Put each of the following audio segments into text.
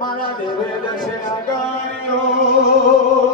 মারা দেবে দশে আগায়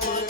Gracias.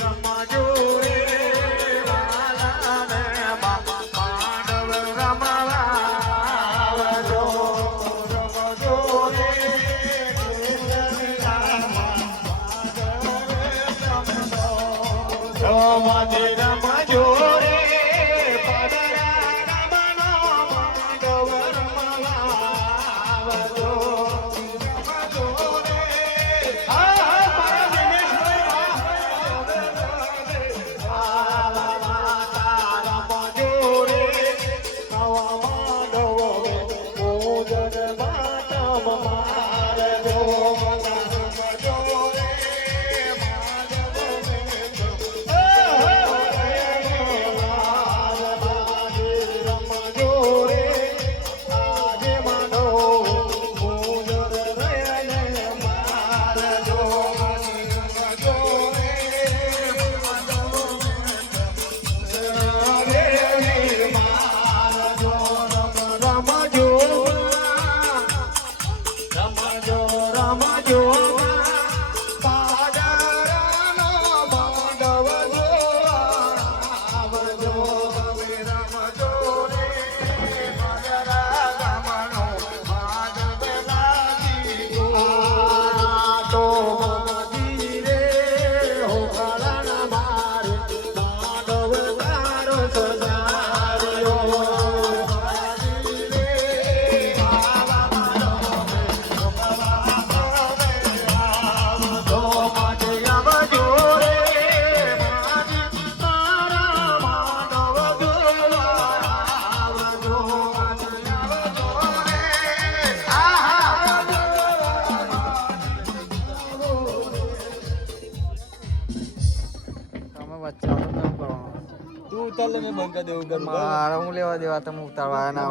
bangka de ugan mara ungle wa de wa tamu tarwana